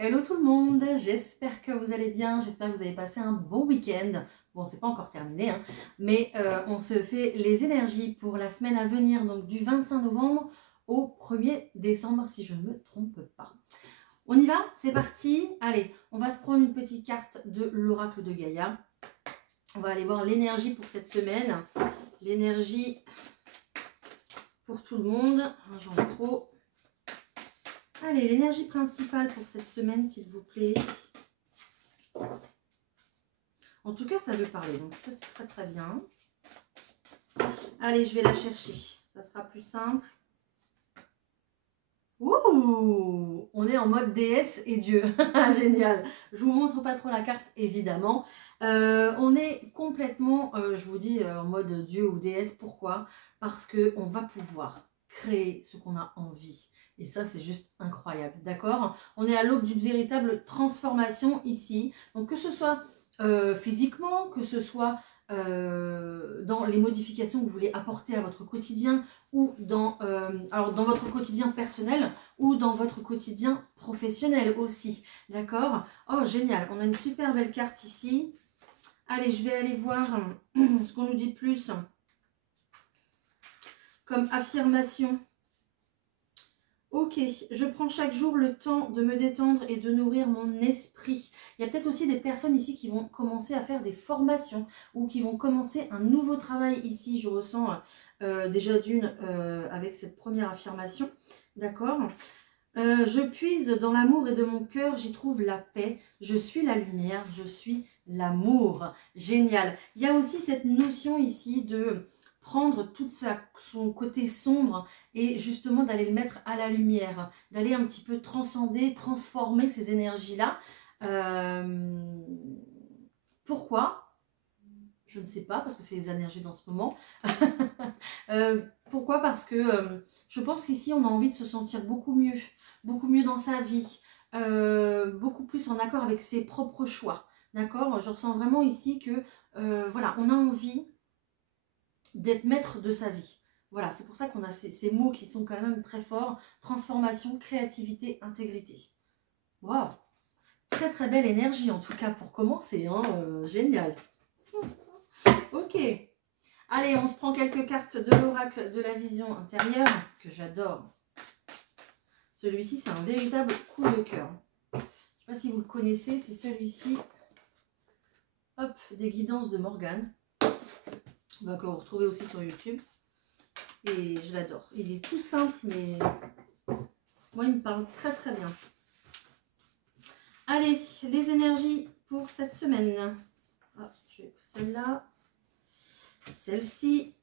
Hello tout le monde, j'espère que vous allez bien, j'espère que vous avez passé un bon week-end. Bon, c'est pas encore terminé, hein, mais on se fait les énergies pour la semaine à venir, donc du 25 novembre au 1er décembre, si je ne me trompe pas. On y va? C'est parti. Allez, on va se prendre une petite carte de l'oracle de Gaïa. On va aller voir l'énergie pour cette semaine. L'énergie pour tout le monde. J'en ai trop. Allez, l'énergie principale pour cette semaine, s'il vous plaît. En tout cas, ça veut parler, donc ça, c'est très très bien. Allez, je vais la chercher. Ça sera plus simple. Ouh, on est en mode déesse et dieu. Génial. Je vous montre pas trop la carte, évidemment. On est complètement, je vous dis, en mode dieu ou déesse. Pourquoi? Parce qu'on va pouvoir créer ce qu'on a envie. Et ça, c'est juste incroyable, d'accord? On est à l'aube d'une véritable transformation ici. Donc, que ce soit physiquement, que ce soit dans les modifications que vous voulez apporter à votre quotidien ou alors dans votre quotidien personnel ou dans votre quotidien professionnel aussi, d'accord? Oh, génial, on a une super belle carte ici. Allez, je vais aller voir ce qu'on nous dit de plus comme affirmation. Ok, je prends chaque jour le temps de me détendre et de nourrir mon esprit. Il y a peut-être aussi des personnes ici qui vont commencer à faire des formations ou qui vont commencer un nouveau travail ici. Je ressens déjà d'une avec cette première affirmation. D'accord? Je puise dans l'amour et de mon cœur, j'y trouve la paix. Je suis la lumière, je suis l'amour. Génial. Il y a aussi cette notion ici de prendre tout son côté sombre et justement d'aller le mettre à la lumière, d'aller un petit peu transcender, transformer ces énergies-là. Pourquoi? Je ne sais pas, parce que c'est les énergies dans ce moment. Pourquoi? Parce que je pense qu'ici, on a envie de se sentir beaucoup mieux dans sa vie, beaucoup plus en accord avec ses propres choix. D'accord? Je ressens vraiment ici que, voilà, on a envie d'être maître de sa vie. Voilà, c'est pour ça qu'on a ces mots qui sont quand même très forts. Transformation, créativité, intégrité. Waouh! Très très belle énergie en tout cas pour commencer. Hein, génial. Ok. Allez, on se prend quelques cartes de l'oracle de la vision intérieure que j'adore. Celui-ci, c'est un véritable coup de cœur. Je ne sais pas si vous le connaissez, c'est celui-ci. Hop, des guidances de Morgane. On va encore vous retrouver aussi sur YouTube. Et je l'adore. Il est tout simple, mais moi, il me parle très très bien. Allez, les énergies pour cette semaine. Ah, je vais prendre celle-là, celle-ci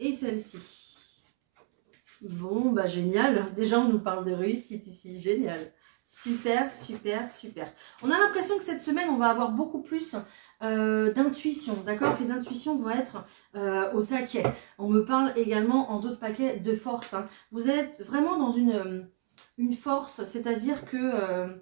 et celle-ci. Bon, bah génial. Déjà, on nous parle de réussite ici. Génial. Super, super, super. On a l'impression que cette semaine, on va avoir beaucoup plus d'intuition. D'accord? Les intuitions vont être au taquet. On me parle également en d'autres paquets de force. Hein. Vous êtes vraiment dans une force, c'est-à-dire que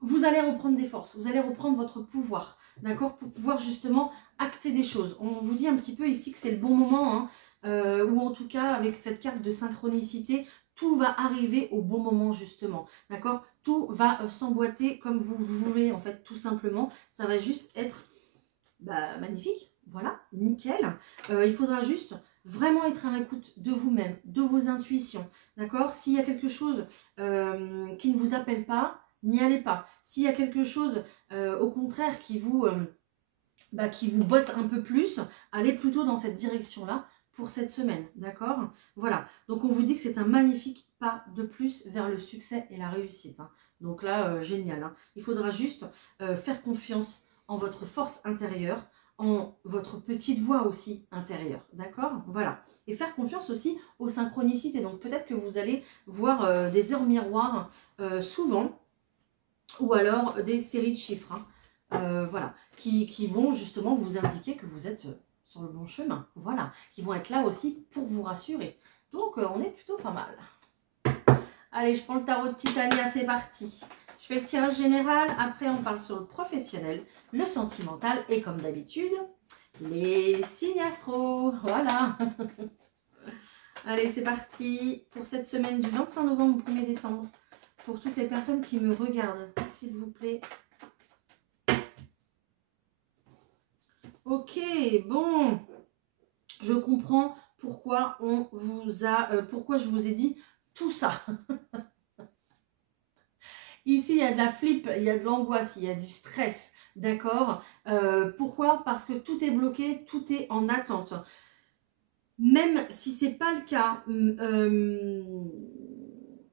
vous allez reprendre des forces. Vous allez reprendre votre pouvoir. D'accord? Pour pouvoir justement acter des choses. On vous dit un petit peu ici que c'est le bon moment. Hein. Ou en tout cas avec cette carte de synchronicité, tout va arriver au bon moment justement, d'accord? Tout va s'emboîter comme vous voulez en fait, tout simplement. Ça va juste être magnifique, voilà, nickel. Il faudra juste vraiment être à l'écoute de vous-même, de vos intuitions, d'accord? S'il y a quelque chose qui ne vous appelle pas, n'y allez pas. S'il y a quelque chose au contraire qui vous botte un peu plus, allez plutôt dans cette direction-là pour cette semaine, d'accord? Voilà, donc on vous dit que c'est un magnifique pas de plus vers le succès et la réussite. Hein. Donc là, génial. Hein. Il faudra juste faire confiance en votre force intérieure, en votre petite voix aussi intérieure, d'accord? Voilà. Et faire confiance aussi aux synchronicités. Donc peut-être que vous allez voir des heures miroirs souvent, ou alors des séries de chiffres. Hein. Voilà, qui vont justement vous indiquer que vous êtes sur le bon chemin. Voilà, qui vont être là aussi pour vous rassurer. Donc, on est plutôt pas mal. Allez, je prends le tarot de Titania, c'est parti. Je fais le tirage général, après on parle sur le professionnel, le sentimental et comme d'habitude, les signes astro. Voilà. Allez, c'est parti pour cette semaine du 25 novembre au 1er décembre. pour toutes les personnes qui me regardent, s'il vous plaît. Ok, bon, je comprends pourquoi on vous a, pourquoi je vous ai dit tout ça. Ici, il y a de la flip, il y a de l'angoisse, il y a du stress, d'accord? Pourquoi? Parce que tout est bloqué, tout est en attente. Même si c'est pas le cas,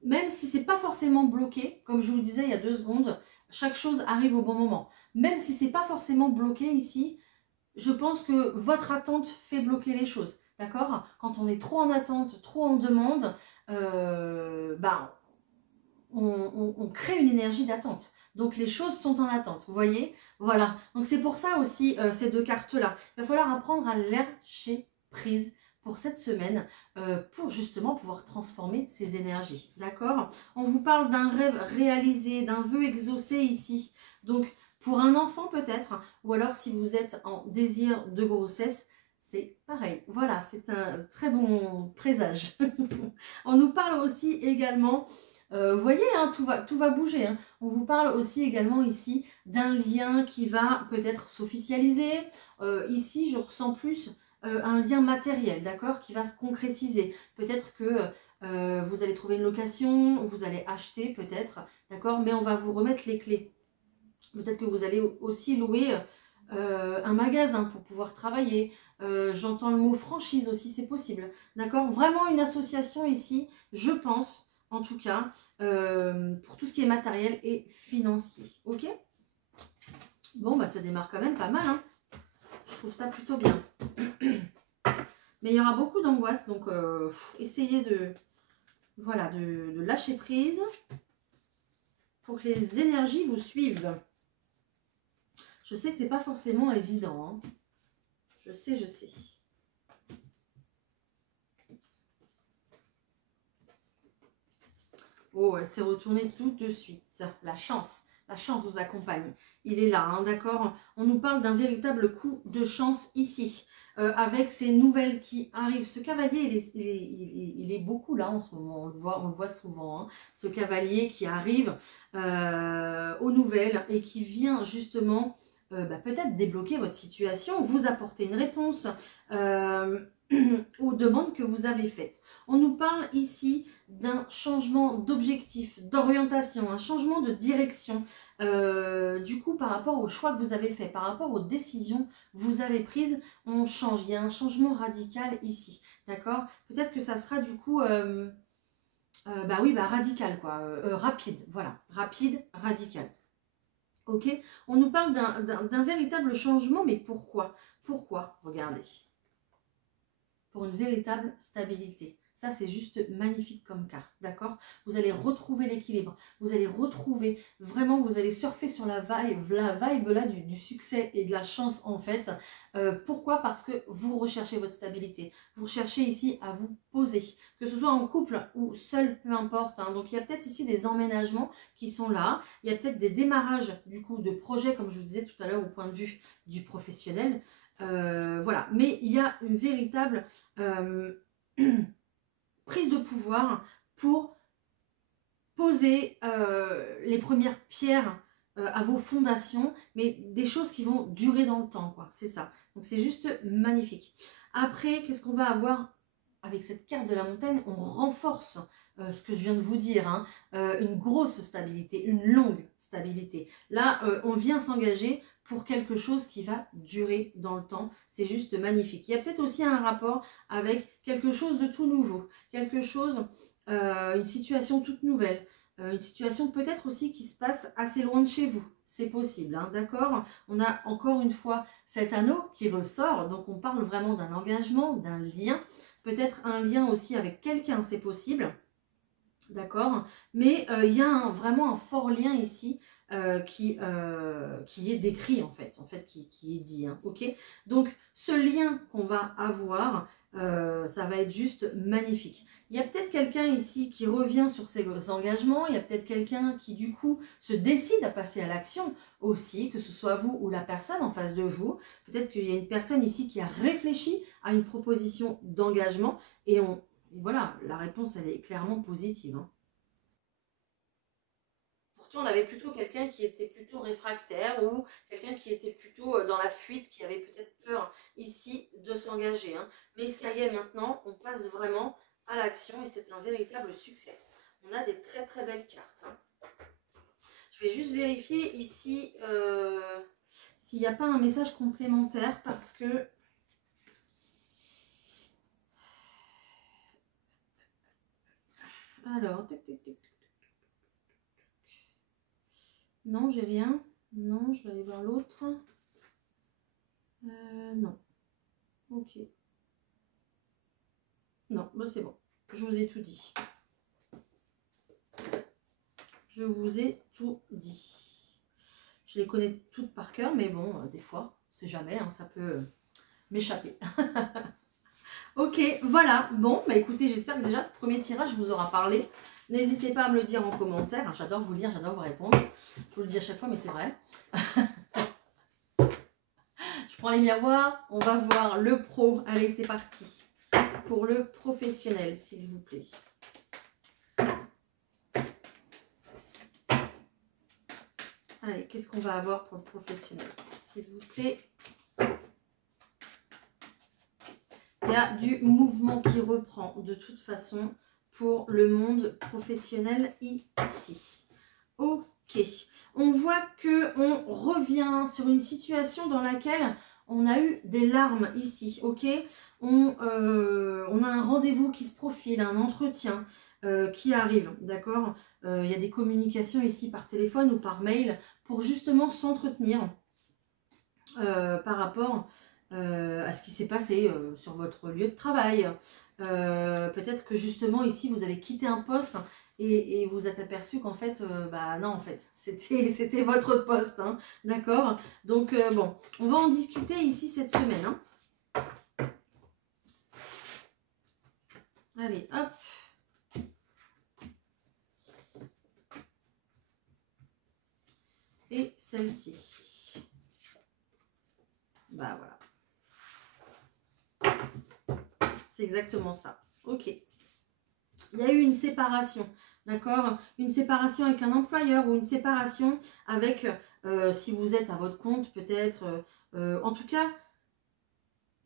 même si c'est pas forcément bloqué, comme je vous le disais il y a 2 secondes, chaque chose arrive au bon moment. Même si c'est pas forcément bloqué ici, je pense que votre attente fait bloquer les choses, d'accord? Quand on est trop en attente, trop en demande, on crée une énergie d'attente. Donc les choses sont en attente, vous voyez? Voilà, donc c'est pour ça aussi ces 2 cartes-là. Il va falloir apprendre à lâcher prise pour cette semaine, pour justement pouvoir transformer ces énergies, d'accord? On vous parle d'un rêve réalisé, d'un vœu exaucé ici. Donc pour un enfant peut-être, ou alors si vous êtes en désir de grossesse, c'est pareil. Voilà, c'est un très bon présage. On nous parle aussi également, vous voyez, hein, tout va bouger. Hein. On vous parle aussi également ici d'un lien qui va peut-être s'officialiser. Ici, je ressens plus un lien matériel, d'accord, qui va se concrétiser. Peut-être que vous allez trouver une location, vous allez acheter peut-être, d'accord, mais on va vous remettre les clés. Peut-être que vous allez aussi louer un magasin pour pouvoir travailler. J'entends le mot franchise aussi, c'est possible. D'accord? Vraiment une association ici, je pense, en tout cas, pour tout ce qui est matériel et financier. Ok? Bon, bah ça démarre quand même pas mal. Hein. Je trouve ça plutôt bien. Mais il y aura beaucoup d'angoisse, donc essayez de, voilà, de lâcher prise pour que les énergies vous suivent. Je sais que c'est pas forcément évident. Hein. Je sais, je sais. Oh, elle s'est retournée tout de suite. La chance vous accompagne. Il est là, hein, d'accord? On nous parle d'un véritable coup de chance ici. Avec ces nouvelles qui arrivent. Ce cavalier, il est beaucoup là en ce moment. On le voit souvent. Hein, ce cavalier qui arrive aux nouvelles et qui vient justement peut-être débloquer votre situation, vous apporter une réponse aux demandes que vous avez faites. On nous parle ici d'un changement d'objectif, d'orientation, un changement de direction, du coup par rapport aux choix que vous avez faits, par rapport aux décisions que vous avez prises, on change, il y a un changement radical ici, d'accord? Peut-être que ça sera du coup, radical quoi, rapide, voilà, rapide, radical. Ok, on nous parle d'un véritable changement, mais pourquoi? Pourquoi? Regardez. Pour une véritable stabilité. Ça, c'est juste magnifique comme carte, d'accord? Vous allez retrouver l'équilibre, vous allez retrouver, vraiment, vous allez surfer sur la vibe là du succès et de la chance, en fait. Pourquoi? Parce que vous recherchez votre stabilité. Vous recherchez ici à vous poser, que ce soit en couple ou seul, peu importe. Hein. Donc, il y a peut-être ici des emménagements qui sont là. Il y a peut-être des démarrages, du coup, de projets, comme je vous disais tout à l'heure, au point de vue du professionnel. Voilà, mais il y a une véritable prise de pouvoir pour poser les premières pierres à vos fondations, mais des choses qui vont durer dans le temps, quoi. C'est ça. Donc c'est juste magnifique. Après, qu'est-ce qu'on va avoir avec cette carte de la montagne? On renforce ce que je viens de vous dire, hein, une grosse stabilité, une longue stabilité. Là, on vient s'engager pour quelque chose qui va durer dans le temps. C'est juste magnifique. Il y a peut-être aussi un rapport avec quelque chose de tout nouveau, quelque chose, une situation toute nouvelle, une situation peut-être aussi qui se passe assez loin de chez vous. C'est possible, hein, d'accord? On a encore une fois cet anneau qui ressort, donc on parle vraiment d'un engagement, d'un lien, peut-être un lien aussi avec quelqu'un, c'est possible. D'accord, mais il y a vraiment un fort lien ici qui est décrit en fait qui est dit. Hein, ok, donc ce lien qu'on va avoir, ça va être juste magnifique. Il y a peut-être quelqu'un ici qui revient sur ses engagements, il y a peut-être quelqu'un qui du coup se décide à passer à l'action aussi, que ce soit vous ou la personne en face de vous. Peut-être qu'il y a une personne ici qui a réfléchi à une proposition d'engagement et voilà, la réponse, elle est clairement positive. Hein. Pourtant, on avait plutôt quelqu'un qui était plutôt réfractaire ou quelqu'un qui était plutôt dans la fuite, qui avait peut-être peur ici de s'engager. Hein. Mais ça y est, maintenant, on passe vraiment à l'action et c'est un véritable succès. On a des très très belles cartes. Hein. Je vais juste vérifier ici s'il n'y a pas un message complémentaire parce que... Alors, tac, tac, tac. Non, j'ai rien. Non, je vais aller voir l'autre. Non. Ok. Non, bah c'est bon. Je vous ai tout dit. Je vous ai tout dit. Je les connais toutes par cœur, mais bon, des fois, on sait jamais, hein, ça peut m'échapper. Ok, voilà. Bon, bah écoutez, j'espère que déjà ce premier tirage vous aura parlé. N'hésitez pas à me le dire en commentaire. J'adore vous lire, j'adore vous répondre. Je vous le dis à chaque fois, mais c'est vrai. Je prends les miroirs. On va voir le pro. Allez, c'est parti. Pour le professionnel, s'il vous plaît. Allez, qu'est-ce qu'on va avoir pour le professionnel, s'il vous plaît? Il y a du mouvement qui reprend de toute façon pour le monde professionnel ici. Ok, on voit qu'on revient sur une situation dans laquelle on a eu des larmes ici, ok. On a un rendez-vous qui se profile, un entretien qui arrive, d'accord. Il y a des communications ici par téléphone ou par mail pour justement s'entretenir par rapport à ce qui s'est passé sur votre lieu de travail. Peut-être que justement ici vous avez quitté un poste et vous êtes aperçu qu'en fait, bah non en fait, c'était votre poste, hein, d'accord. Donc bon, on va en discuter ici cette semaine. Hein. Allez, hop. Et celle-ci. Bah voilà. C'est exactement ça. Ok. Il y a eu une séparation, d'accord? Une séparation avec un employeur ou une séparation avec, si vous êtes à votre compte peut-être. En tout cas,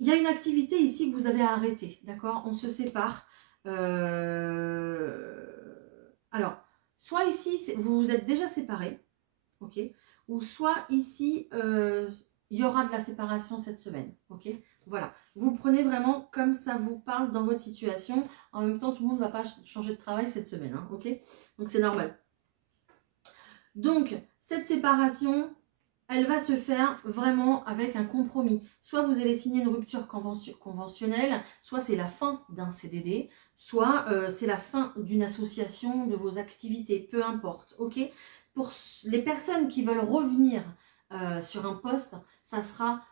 il y a une activité ici que vous avez arrêtée, d'accord? On se sépare. Alors, soit ici, vous êtes déjà séparés, ok? Ou soit ici, il y aura de la séparation cette semaine, ok? Voilà, vous prenez vraiment comme ça vous parle dans votre situation. En même temps, tout le monde ne va pas changer de travail cette semaine, hein, ok? Donc c'est normal. Donc, cette séparation, elle va se faire vraiment avec un compromis. Soit vous allez signer une rupture conventionnelle, soit c'est la fin d'un CDD, soit c'est la fin d'une association, de vos activités, peu importe, ok? Pour les personnes qui veulent revenir sur un poste, ça sera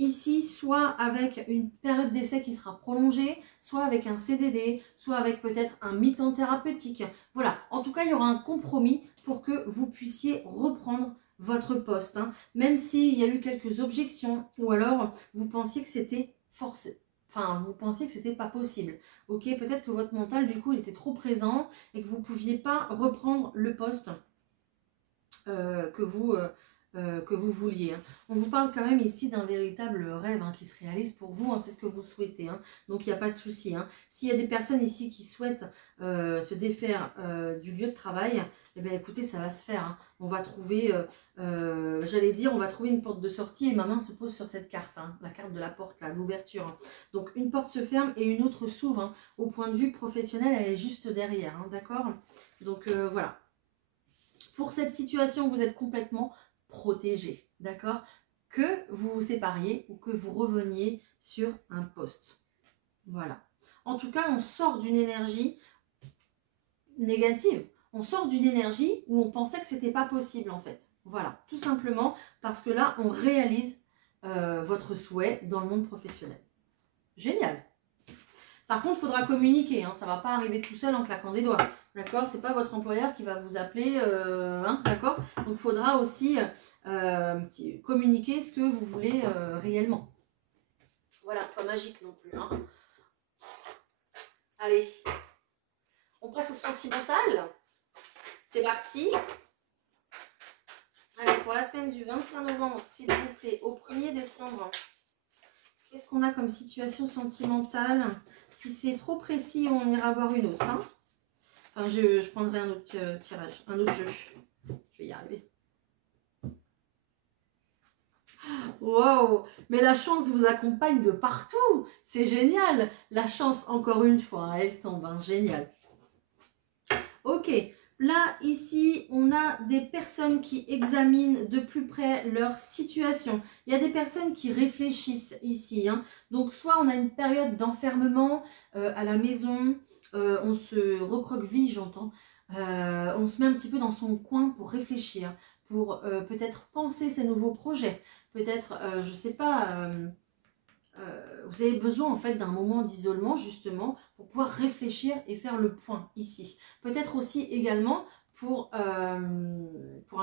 ici, soit avec une période d'essai qui sera prolongée, soit avec un CDD, soit avec peut-être un mi-temps thérapeutique. Voilà, en tout cas, il y aura un compromis pour que vous puissiez reprendre votre poste. Hein. Même s'il y a eu quelques objections, ou alors vous pensiez que c'était forcé. Enfin, vous pensiez que c'était pas possible. Ok, peut-être que votre mental, du coup, il était trop présent et que vous ne pouviez pas reprendre le poste que vous vouliez. Hein. On vous parle quand même ici d'un véritable rêve qui se réalise pour vous, c'est ce que vous souhaitez. Hein. Donc il n'y a pas de souci. S'il y a des personnes ici qui souhaitent se défaire du lieu de travail, eh bien écoutez, ça va se faire. Hein. On va trouver, j'allais dire, on va trouver une porte de sortie et ma main se pose sur cette carte, la carte de la porte, l'ouverture. Hein. Donc une porte se ferme et une autre s'ouvre. Hein. Au point de vue professionnel, elle est juste derrière, d'accord. Donc voilà. Pour cette situation, vous êtes complètement protégé, d'accord? Que vous vous sépariez ou que vous reveniez sur un poste. Voilà. En tout cas, on sort d'une énergie négative. On sort d'une énergie où on pensait que c'était pas possible en fait. Voilà, tout simplement parce que là, on réalise votre souhait dans le monde professionnel. Génial. Par contre, il faudra communiquer, ça ne va pas arriver tout seul en claquant des doigts. D'accord? C'est pas votre employeur qui va vous appeler, d'accord? Donc il faudra aussi communiquer ce que vous voulez réellement. Voilà, c'est pas magique non plus. Hein. Allez, on passe au sentimental. C'est parti. Allez, pour la semaine du 25 novembre, s'il vous plaît, au 1er décembre, qu'est-ce qu'on a comme situation sentimentale? Si c'est trop précis, on ira voir une autre. Hein. Enfin, je prendrai un autre tirage, un autre jeu. Je vais y arriver. Wow! Mais la chance vous accompagne de partout. C'est génial. La chance, encore une fois, elle tombe. Hein, génial. Ok. Là, ici, on a des personnes qui examinent de plus près leur situation. Il y a des personnes qui réfléchissent ici. Hein. Donc, soit on a une période d'enfermement à la maison, on se recroqueville, j'entends. On se met un petit peu dans son coin pour réfléchir, pour peut-être penser ses nouveaux projets. Peut-être, je ne sais pas... vous avez besoin en fait d'un moment d'isolement justement pour pouvoir réfléchir et faire le point ici. Peut-être aussi également pour un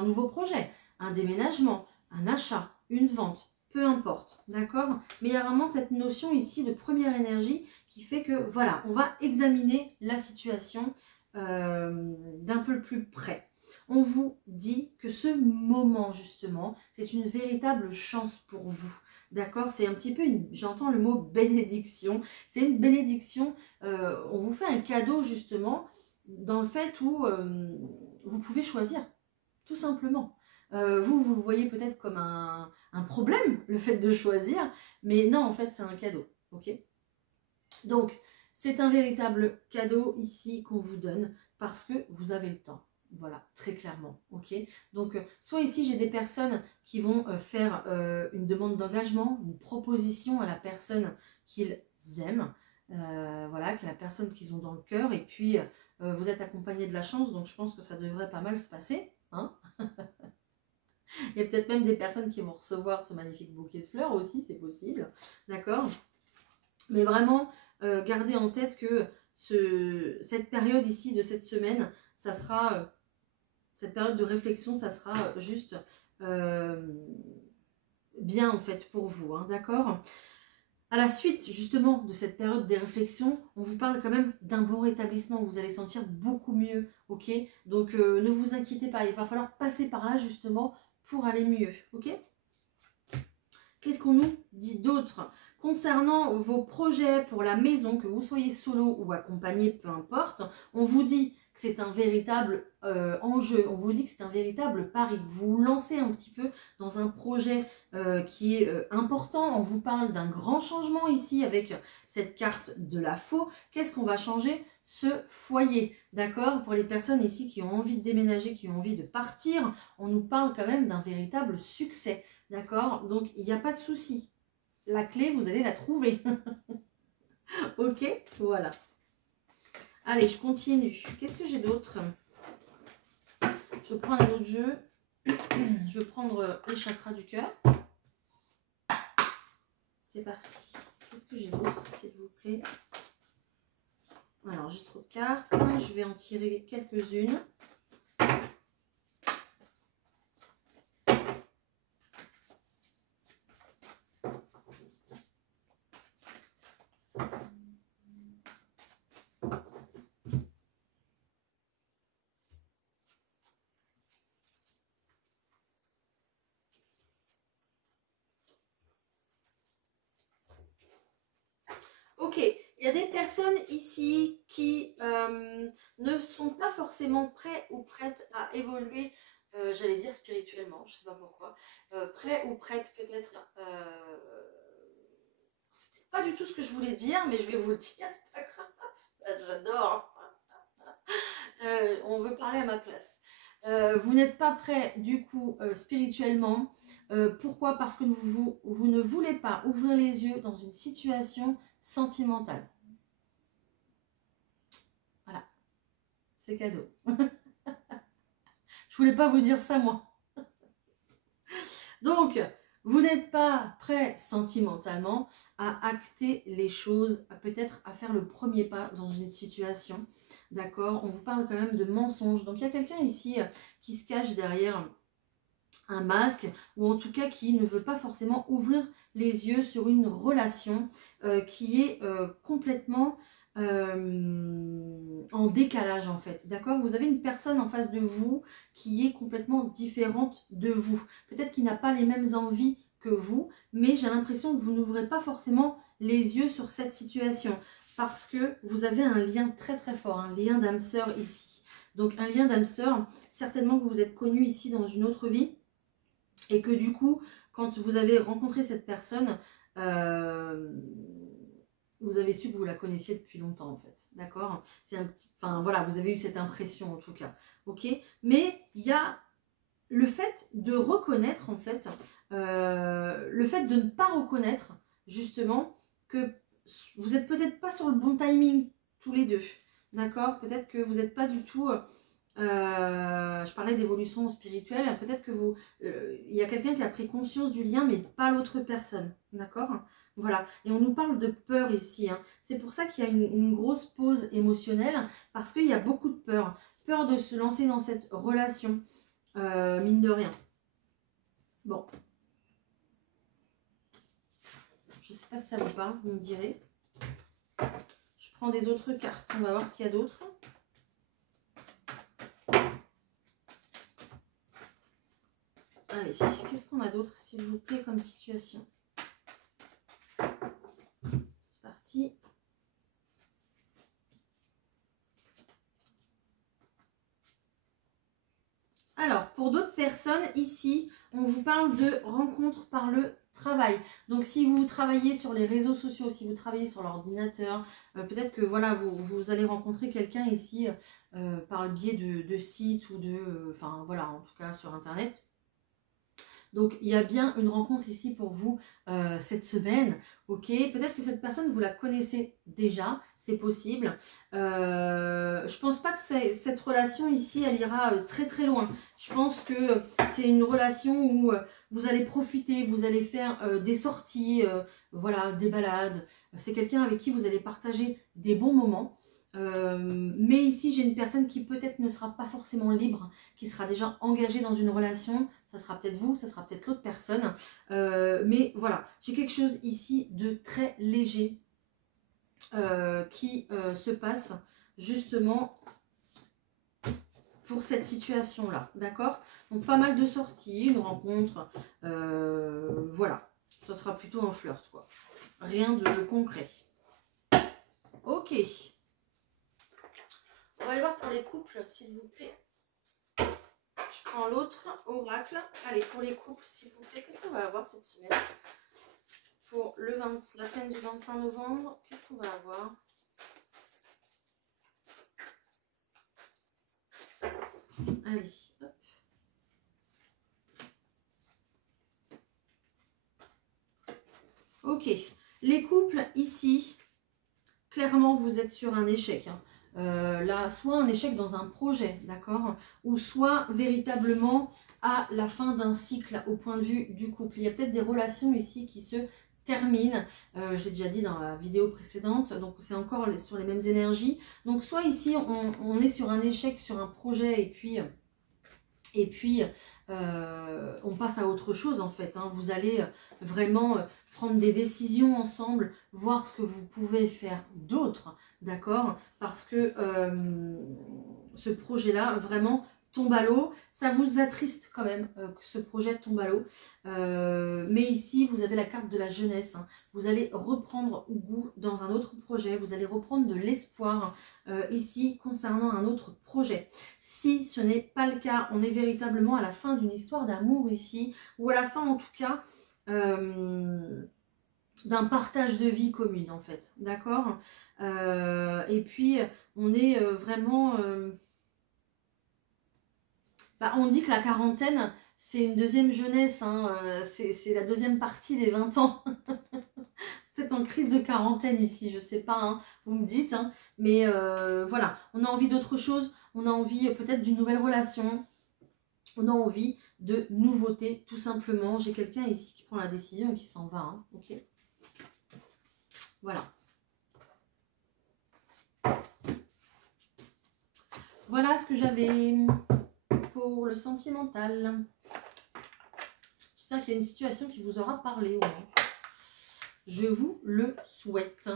nouveau projet, un déménagement, un achat, une vente, peu importe, d'accord? Mais il y a vraiment cette notion ici de première énergie qui fait que voilà, on va examiner la situation d'un peu plus près. On vous dit que ce moment justement, c'est une véritable chance pour vous. D'accord, c'est un petit peu, j'entends le mot bénédiction. C'est une bénédiction, on vous fait un cadeau justement dans le fait où vous pouvez choisir, tout simplement. Vous le voyez peut-être comme un problème, le fait de choisir, mais non, en fait, c'est un cadeau. Ok. Donc, c'est un véritable cadeau ici qu'on vous donne parce que vous avez le temps. Voilà, très clairement, ok. Donc, soit ici, j'ai des personnes qui vont faire une demande d'engagement, une proposition à la personne qu'ils aiment, voilà, qui est la personne qu'ils ont dans le cœur, et puis vous êtes accompagné de la chance, donc je pense que ça devrait pas mal se passer, hein. Il y a peut-être même des personnes qui vont recevoir ce magnifique bouquet de fleurs aussi, c'est possible, d'accord. Mais vraiment, gardez en tête que cette période ici de cette semaine, ça sera... cette période de réflexion, ça sera juste bien en fait pour vous, hein, d'accord? À la suite justement de cette période des réflexions, on vous parle quand même d'un bon rétablissement, vous allez sentir beaucoup mieux, ok? Donc ne vous inquiétez pas, il va falloir passer par là justement pour aller mieux, ok? Qu'est-ce qu'on nous dit d'autre? Concernant vos projets pour la maison, que vous soyez solo ou accompagné, peu importe, on vous dit que c'est un véritable enjeu, on vous dit que c'est un véritable pari. Vous vous lancez un petit peu dans un projet qui est important. On vous parle d'un grand changement ici avec cette carte de la faux. Qu'est-ce qu'on va changer? Ce foyer, d'accord? Pour les personnes ici qui ont envie de déménager, qui ont envie de partir, on nous parle quand même d'un véritable succès, d'accord? Donc il n'y a pas de souci. La clé, vous allez la trouver. Ok, voilà. Allez, je continue. Qu'est-ce que j'ai d'autre? Je prends un autre jeu. Je vais prendre les chakras du cœur. C'est parti. Qu'est-ce que j'ai d'autre, s'il vous plaît? Alors, j'ai trop de cartes. Je vais en tirer quelques-unes. Ok, il y a des personnes ici qui ne sont pas forcément prêts ou prêtes à évoluer, j'allais dire spirituellement, je ne sais pas pourquoi, prêts ou prêtes peut-être, c'était pas du tout ce que je voulais dire, mais je vais vous le dire, c'est pas grave, j'adore, on veut parler à ma place. Vous n'êtes pas prêt du coup spirituellement. Pourquoi? Parce que vous ne voulez pas ouvrir les yeux dans une situation sentimentale. Voilà, c'est cadeau. Je voulais pas vous dire ça moi. Donc, vous n'êtes pas prêt sentimentalement à acter les choses, peut-être à faire le premier pas dans une situation. D'accord? On vous parle quand même de mensonges. Donc, il y a quelqu'un ici qui se cache derrière un masque, ou en tout cas qui ne veut pas forcément ouvrir les yeux sur une relation qui est complètement en décalage en fait, d'accord? Vous avez une personne en face de vous qui est complètement différente de vous. Peut-être qu'il n'a pas les mêmes envies que vous, mais j'ai l'impression que vous n'ouvrez pas forcément les yeux sur cette situation parce que vous avez un lien très très fort, un lien d'âme sœur ici. Donc un lien d'âme sœur, certainement que vous êtes connu ici dans une autre vie et que du coup, quand vous avez rencontré cette personne, vous avez su que vous la connaissiez depuis longtemps en fait, d'accord? C'est un petit, enfin voilà, vous avez eu cette impression en tout cas, ok? Mais il y a le fait de reconnaître en fait, le fait de ne pas reconnaître justement que vous n'êtes peut-être pas sur le bon timing tous les deux, d'accord? Peut-être que vous n'êtes pas du tout... je parlais d'évolution spirituelle, peut-être que vous, il y a quelqu'un qui a pris conscience du lien, mais pas l'autre personne, d'accord? Voilà, et on nous parle de peur ici, hein. C'est pour ça qu'il y a une grosse pause émotionnelle, parce qu'il y a beaucoup de peur. Peur de se lancer dans cette relation, mine de rien. Bon. Je sais pas si ça vous parle, vous me direz. Je prends des autres cartes, on va voir ce qu'il y a d'autre. Allez, qu'est-ce qu'on a d'autre, s'il vous plaît, comme situation? C'est parti. Alors, pour d'autres personnes, ici, on vous parle de rencontres par le travail. Donc, si vous travaillez sur les réseaux sociaux, si vous travaillez sur l'ordinateur, peut-être que voilà, vous allez rencontrer quelqu'un ici par le biais de sites ou de... Enfin, voilà, en tout cas sur Internet. Donc, il y a bien une rencontre ici pour vous cette semaine, ok? Peut-être que cette personne, vous la connaissez déjà, c'est possible. Je pense pas que cette relation ici, elle ira très très loin. Je pense que c'est une relation où vous allez profiter, vous allez faire des sorties, voilà, des balades. C'est quelqu'un avec qui vous allez partager des bons moments. Mais ici, j'ai une personne qui peut-être ne sera pas forcément libre, qui sera déjà engagée dans une relation. Ça sera peut-être vous, ça sera peut-être l'autre personne. Mais voilà, j'ai quelque chose ici de très léger qui se passe justement pour cette situation-là. D'accord? Donc pas mal de sorties, une rencontre. Voilà, ça sera plutôt un flirt, quoi. Rien de concret. Ok. On va aller voir pour les couples, s'il vous plaît. Je prends l'autre oracle. Allez, pour les couples, s'il vous plaît, qu'est-ce qu'on va avoir cette semaine? Pour la semaine du 25 novembre, qu'est-ce qu'on va avoir? Allez, hop. Ok, les couples ici, clairement vous êtes sur un échec, hein. Là, soit un échec dans un projet, d'accord, ou soit véritablement à la fin d'un cycle au point de vue du couple. Il y a peut-être des relations ici qui se terminent, je l'ai déjà dit dans la vidéo précédente, donc c'est encore sur les mêmes énergies. Donc soit ici on est sur un échec sur un projet et puis on passe à autre chose en fait, hein. Vous allez vraiment prendre des décisions ensemble, voir ce que vous pouvez faire d'autre, d'accord? Parce que ce projet-là vraiment tombe à l'eau. Ça vous attriste quand même que ce projet tombe à l'eau. Mais ici, vous avez la carte de la jeunesse, hein. Vous allez reprendre goût dans un autre projet. Vous allez reprendre de l'espoir ici concernant un autre projet. Si ce n'est pas le cas, on est véritablement à la fin d'une histoire d'amour ici, ou à la fin en tout cas d'un partage de vie commune en fait, d'accord? Et puis on est vraiment... on dit que la quarantaine, c'est une deuxième jeunesse, hein, c'est la deuxième partie des 20 ans. Peut-être en crise de quarantaine ici, je sais pas, hein, vous me dites, hein, mais voilà, on a envie d'autre chose, on a envie peut-être d'une nouvelle relation, on a envie de nouveautés, tout simplement. J'ai quelqu'un ici qui prend la décision et qui s'en va, hein, ok? Voilà. Voilà ce que j'avais pour le sentimental. J'espère qu'il y a une situation qui vous aura parlé au moins. Je vous le souhaite.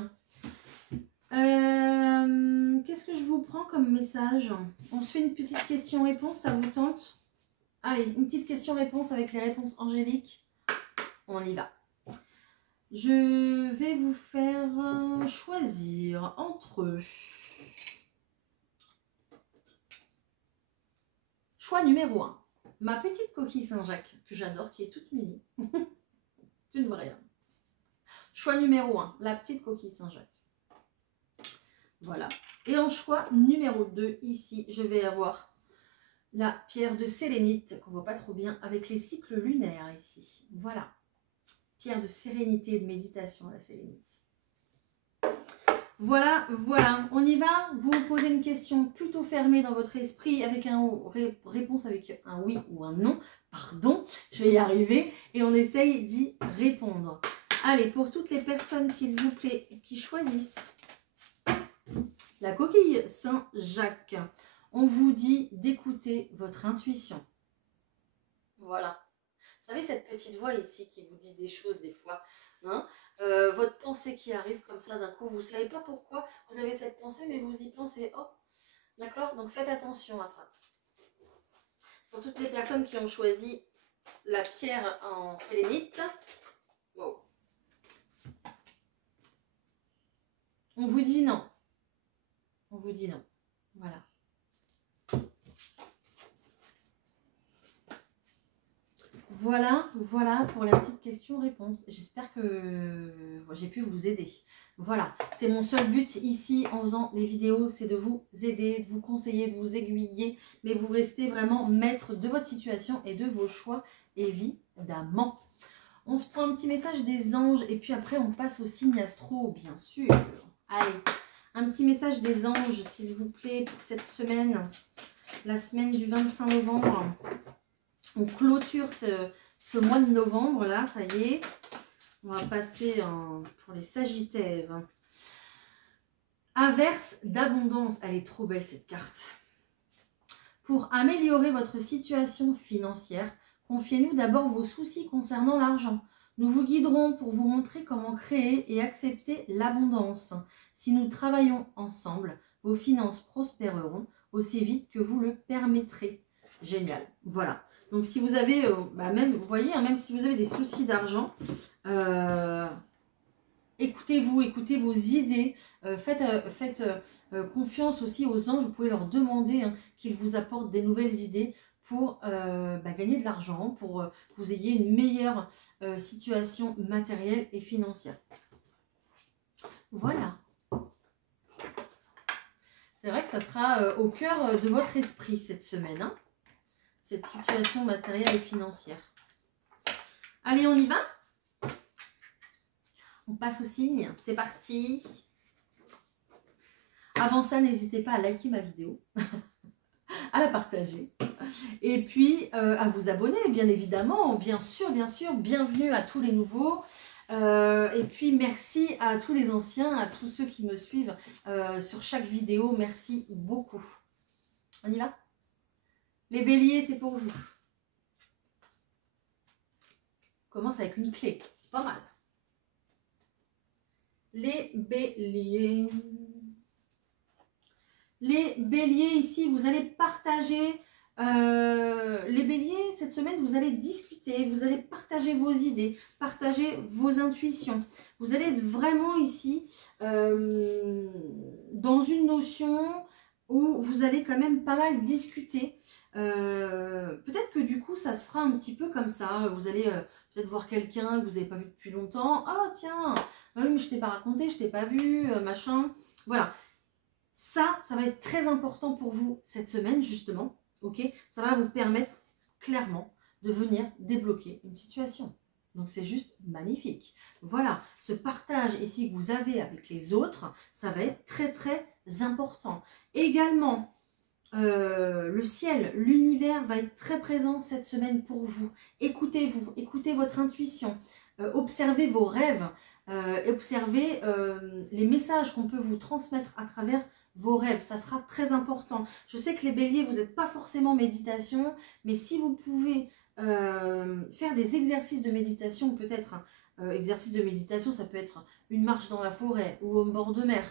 Qu'est-ce que je vous prends comme message? On se fait une petite question-réponse, ça vous tente? Allez, une petite question-réponse avec les réponses angéliques. On y va. Je vais vous faire choisir entre... Choix numéro 1. Ma petite coquille Saint-Jacques, que j'adore, qui est toute mimi. C'est une vraie. Choix numéro 1, la petite coquille Saint-Jacques. Voilà. Et en choix numéro 2, ici, je vais avoir la pierre de sélénite, qu'on ne voit pas trop bien, avec les cycles lunaires ici. Voilà. Pierre de sérénité et de méditation, la sélénite. Voilà, voilà. On y va. Vous vous posez une question plutôt fermée dans votre esprit, avec une réponse avec un oui ou un non. Pardon, je vais y arriver. Et on essaye d'y répondre. Allez, pour toutes les personnes, s'il vous plaît, qui choisissent la coquille Saint-Jacques, on vous dit d'écouter votre intuition. Voilà. Vous savez, cette petite voix ici qui vous dit des choses des fois, hein, votre pensée qui arrive comme ça d'un coup, vous ne savez pas pourquoi vous avez cette pensée, mais vous y pensez, oh, d'accord? Donc faites attention à ça. Pour toutes les personnes qui ont choisi la pierre en sélénite, wow. On vous dit non. On vous dit non. Voilà. Voilà, voilà pour la petite question-réponse. J'espère que j'ai pu vous aider. Voilà, c'est mon seul but ici en faisant des vidéos, c'est de vous aider, de vous conseiller, de vous aiguiller, mais vous restez vraiment maître de votre situation et de vos choix, évidemment. On se prend un petit message des anges et puis après on passe au signe astro, bien sûr. Allez, un petit message des anges, s'il vous plaît, pour cette semaine, la semaine du 25 novembre. On clôture ce mois de novembre, là, ça y est. On va passer pour les Sagittaires. Averse d'abondance. Elle est trop belle, cette carte. Pour améliorer votre situation financière, confiez-nous d'abord vos soucis concernant l'argent. Nous vous guiderons pour vous montrer comment créer et accepter l'abondance. Si nous travaillons ensemble, vos finances prospéreront aussi vite que vous le permettrez. Génial. Voilà. Donc si vous avez, même, vous voyez, hein, même si vous avez des soucis d'argent, écoutez-vous, écoutez vos idées, faites confiance aussi aux anges, vous pouvez leur demander hein, qu'ils vous apportent des nouvelles idées pour gagner de l'argent, pour que vous ayez une meilleure situation matérielle et financière. Voilà. C'est vrai que ça sera au cœur de votre esprit cette semaine, hein, cette situation matérielle et financière. Allez, on y va? On passe au signe, c'est parti. Avant ça, n'hésitez pas à liker ma vidéo, à la partager. Et puis, à vous abonner, bien évidemment, bien sûr, bienvenue à tous les nouveaux. Et puis, merci à tous les anciens, à tous ceux qui me suivent sur chaque vidéo, merci beaucoup. On y va? Les béliers, c'est pour vous. On commence avec une clé, c'est pas mal. Les béliers. Les béliers, ici, vous allez partager... les béliers, cette semaine, vous allez discuter, vous allez partager vos idées, partager vos intuitions. Vous allez être vraiment ici dans une notion où vous allez quand même pas mal discuter. Peut-être que du coup, ça se fera un petit peu comme ça. Vous allez peut-être voir quelqu'un que vous n'avez pas vu depuis longtemps. Ah tiens, oui, mais je t'ai pas raconté, je t'ai pas vu, machin. Voilà. Ça va être très important pour vous cette semaine, justement. Ok, ça va vous permettre clairement de venir débloquer une situation. Donc c'est juste magnifique. Voilà, ce partage ici que vous avez avec les autres, ça va être très très important. Également, le ciel, l'univers va être très présent cette semaine pour vous. Écoutez-vous, écoutez votre intuition, observez vos rêves, observez les messages qu'on peut vous transmettre à travers vos rêves, ça sera très important. Je sais que les béliers, vous n'êtes pas forcément méditation, mais si vous pouvez faire des exercices de méditation, peut-être exercice de méditation, ça peut être une marche dans la forêt ou au bord de mer.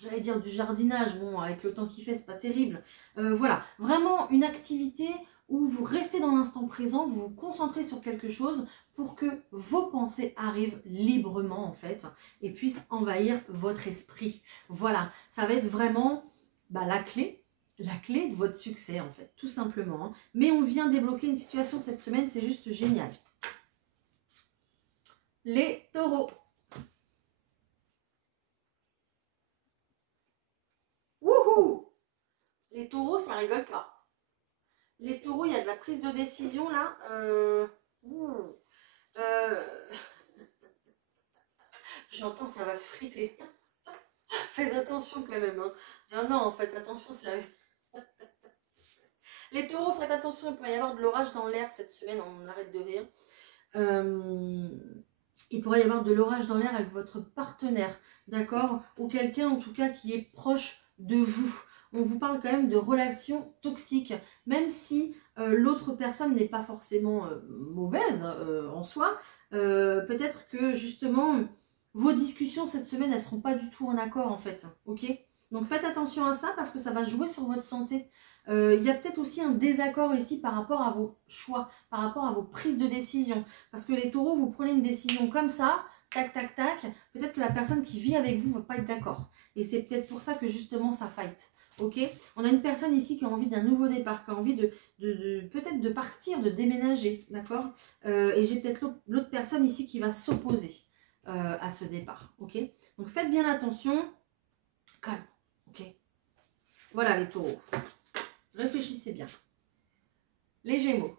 J'allais dire du jardinage, bon, avec le temps qu'il fait, c'est pas terrible. Voilà, vraiment une activité où vous restez dans l'instant présent, vous vous concentrez sur quelque chose pour que vos pensées arrivent librement, en fait, et puissent envahir votre esprit. Voilà, ça va être vraiment la clé de votre succès, en fait, tout simplement. Hein. Mais on vient débloquer une situation cette semaine, c'est juste génial. Les taureaux. Wouhou! Les taureaux, ça rigole pas. Les taureaux, il y a de la prise de décision là. J'entends, ça va se friter. Faites attention quand même. Hein. Non, non, faites attention, c'est la... Les taureaux, faites attention, il peut y avoir de l'orage dans l'air cette semaine, on arrête de rire. Il pourrait y avoir de l'orage dans l'air avec votre partenaire, d'accord? Ou quelqu'un en tout cas qui est proche de vous. On vous parle quand même de relations toxiques, même si l'autre personne n'est pas forcément mauvaise en soi. Peut-être que justement, vos discussions cette semaine, elles ne seront pas du tout en accord en fait, ok? Donc faites attention à ça parce que ça va jouer sur votre santé. Il y a peut-être aussi un désaccord ici par rapport à vos choix, par rapport à vos prises de décision. Parce que les taureaux, vous prenez une décision comme ça, tac, tac, tac, peut-être que la personne qui vit avec vous ne va pas être d'accord. Et c'est peut-être pour ça que justement ça fight. Ok, on a une personne ici qui a envie d'un nouveau départ, qui a envie peut-être de partir, de déménager, d'accord. Et j'ai peut-être l'autre personne ici qui va s'opposer à ce départ, ok. Donc faites bien attention, calme, ok. Voilà les taureaux. Réfléchissez bien. Les Gémeaux.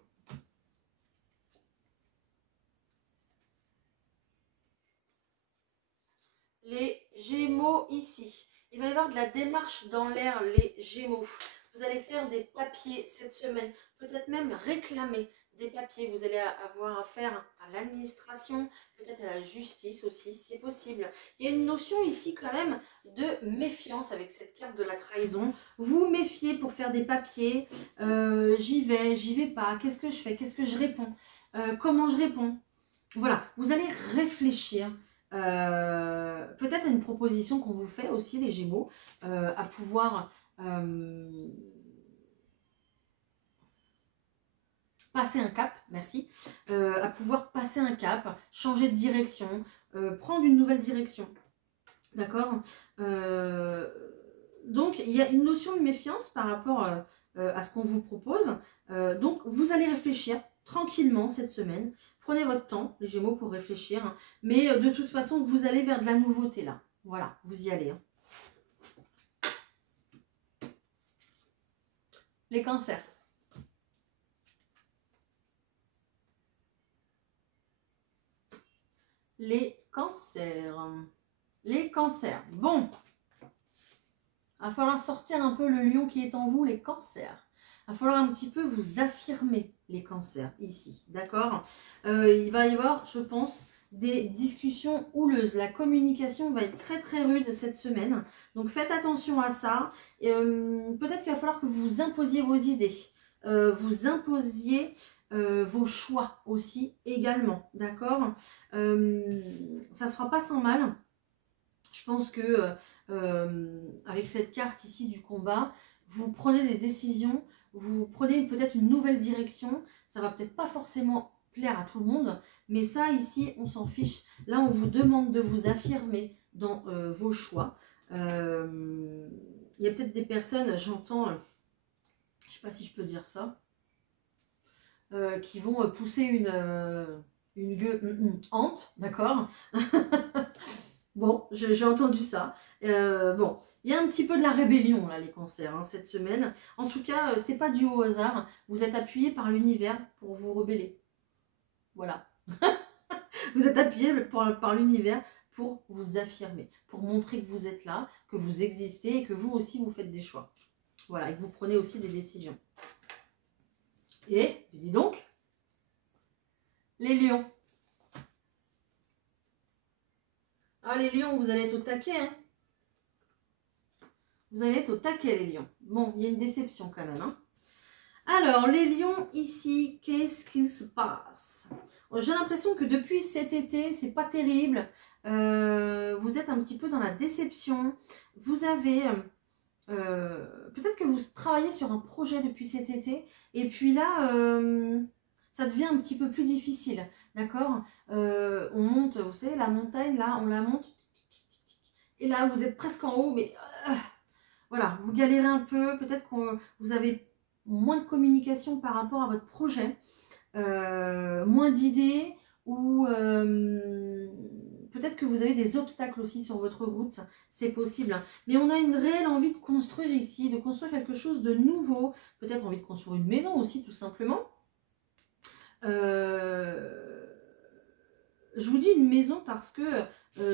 Les Gémeaux ici. Il va y avoir de la démarche dans l'air, les Gémeaux. Vous allez faire des papiers cette semaine. Peut-être même réclamer des papiers. Vous allez avoir affaire à l'administration, peut-être à la justice aussi, c'est possible. Il y a une notion ici quand même de méfiance avec cette carte de la trahison. Vous méfiez pour faire des papiers. J'y vais pas. Qu'est-ce que je fais? Qu'est-ce que je réponds? Comment je réponds? Voilà, vous allez réfléchir. Peut-être à une proposition qu'on vous fait aussi, les Gémeaux, à pouvoir passer un cap, merci, à pouvoir passer un cap, changer de direction, prendre une nouvelle direction, d'accord. Donc, il y a une notion de méfiance par rapport à ce qu'on vous propose, donc vous allez réfléchir tranquillement cette semaine, prenez votre temps, les Gémeaux, pour réfléchir, hein. Mais de toute façon, vous allez vers de la nouveauté là, voilà, vous y allez. Hein. Les Cancers. Les Cancers. Les Cancers. Bon. Il va falloir sortir un peu le lion qui est en vous, les Cancers. Il va falloir un petit peu vous affirmer, les Cancers, ici. D'accord. Il va y avoir, je pense, des discussions houleuses. La communication va être très très rude cette semaine. Donc faites attention à ça. Peut-être qu'il va falloir que vous imposiez vos idées. Vous imposiez vos choix aussi également. D'accord. Ça ne sera pas sans mal. Je pense que avec cette carte ici du combat, vous prenez des décisions, vous prenez peut-être une nouvelle direction. Ça va peut-être pas forcément plaire à tout le monde, mais ça ici on s'en fiche. Là on vous demande de vous affirmer dans vos choix. Il y a peut-être des personnes, j'entends, je sais pas si je peux dire ça, qui vont pousser une gueule hante, d'accord. Bon, j'ai entendu ça. Bon, il y a un petit peu de la rébellion, là, les Cancers, hein, cette semaine. En tout cas, c'est pas dû au hasard. Vous êtes appuyé par l'univers pour vous rebeller. Voilà. Vous êtes appuyé par l'univers pour vous affirmer, pour montrer que vous êtes là, que vous existez et que vous aussi, vous faites des choix. Voilà, et que vous prenez aussi des décisions. Et, dis donc, les lions. Ah, les lions, vous allez être au taquet, hein. Vous allez être au taquet, les lions. Bon, il y a une déception quand même, hein. Alors, les lions, ici, qu'est-ce qui se passe? J'ai l'impression que depuis cet été, c'est pas terrible. Vous êtes un petit peu dans la déception. Vous avez... peut-être que vous travaillez sur un projet depuis cet été. Et puis là, ça devient un petit peu plus difficile. D'accord? On monte, vous savez, la montagne, là, on la monte. Et là, vous êtes presque en haut, mais... voilà, vous galérez un peu. Peut-être que vous avez moins de communication par rapport à votre projet, moins d'idées, ou peut-être que vous avez des obstacles aussi sur votre route, c'est possible. Mais on a une réelle envie de construire ici, de construire quelque chose de nouveau, peut-être envie de construire une maison aussi tout simplement. Je vous dis une maison parce que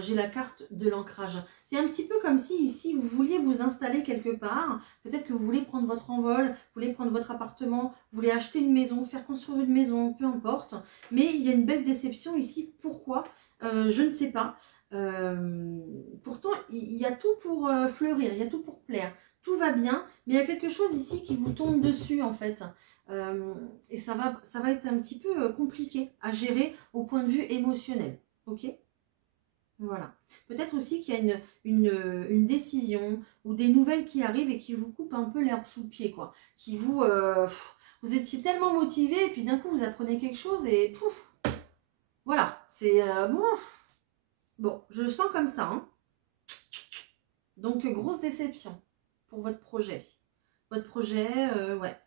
j'ai la carte de l'ancrage. C'est un petit peu comme si ici vous vouliez vous installer quelque part. Peut-être que vous voulez prendre votre envol, vous voulez prendre votre appartement, vous voulez acheter une maison, faire construire une maison, peu importe. Mais il y a une belle déception ici. Pourquoi? Je ne sais pas. Pourtant, il y a tout pour fleurir, il y a tout pour plaire. Tout va bien, mais il y a quelque chose ici qui vous tombe dessus en fait. Et ça va être un petit peu compliqué à gérer au point de vue émotionnel. Ok? Voilà. Peut-être aussi qu'il y a une décision ou des nouvelles qui arrivent et qui vous coupent un peu l'herbe sous le pied, quoi. Qui vous... vous étiez tellement motivé et puis d'un coup vous apprenez quelque chose et pouf. Voilà. C'est... bon. Bon, je le sens comme ça. Hein. Donc, grosse déception pour votre projet. Votre projet, ouais.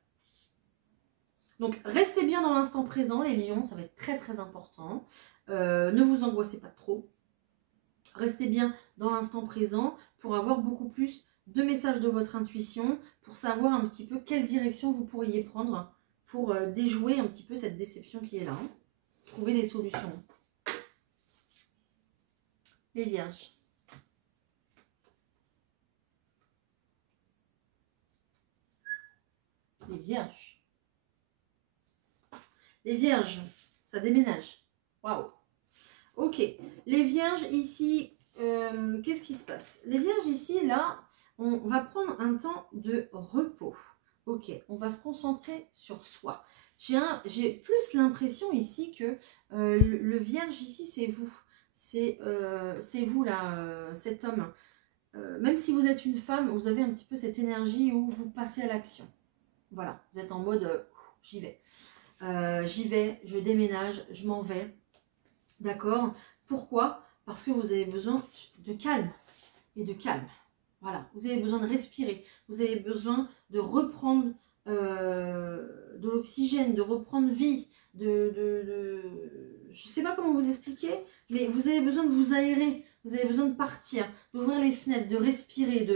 Donc, restez bien dans l'instant présent, les lions, ça va être très très important. Ne vous angoissez pas trop. Restez bien dans l'instant présent pour avoir beaucoup plus de messages de votre intuition, pour savoir un petit peu quelle direction vous pourriez prendre pour déjouer un petit peu cette déception qui est là. Hein. Trouver des solutions. Les vierges. Les vierges. Les vierges, ça déménage. Waouh. Ok. Les vierges ici, qu'est-ce qui se passe? Les vierges ici, là, on va prendre un temps de repos. Ok. On va se concentrer sur soi. J'ai plus l'impression ici que le vierge ici, c'est vous. C'est vous, là, cet homme. Même si vous êtes une femme, vous avez un petit peu cette énergie où vous passez à l'action. Voilà. Vous êtes en mode, j'y vais. J'y vais, je déménage, je m'en vais. D'accord? Pourquoi? Parce que vous avez besoin de calme et de calme. Voilà, vous avez besoin de respirer. Vous avez besoin de reprendre de l'oxygène, de reprendre vie, je ne sais pas comment vous expliquer, mais vous avez besoin de vous aérer. Vous avez besoin de partir, d'ouvrir les fenêtres, de respirer,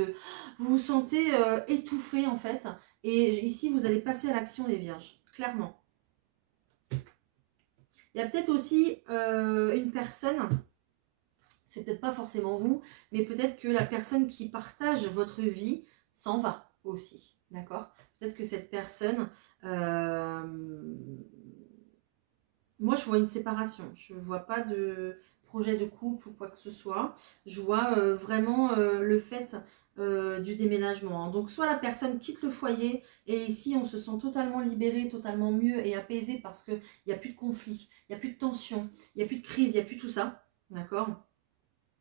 vous vous sentez étouffé en fait. Et ici, vous allez passer à l'action, les vierges, clairement. Il y a peut-être aussi une personne, c'est peut-être pas forcément vous, mais peut-être que la personne qui partage votre vie s'en va aussi, d'accord? Peut-être que cette personne, moi je vois une séparation, je ne vois pas de projet de couple ou quoi que ce soit, je vois vraiment le fait du déménagement. Hein. Donc soit la personne quitte le foyer et ici on se sent totalement libéré, totalement mieux et apaisé parce qu'il n'y a plus de conflit, il n'y a plus de tension, il n'y a plus de crise, il n'y a plus tout ça, d'accord?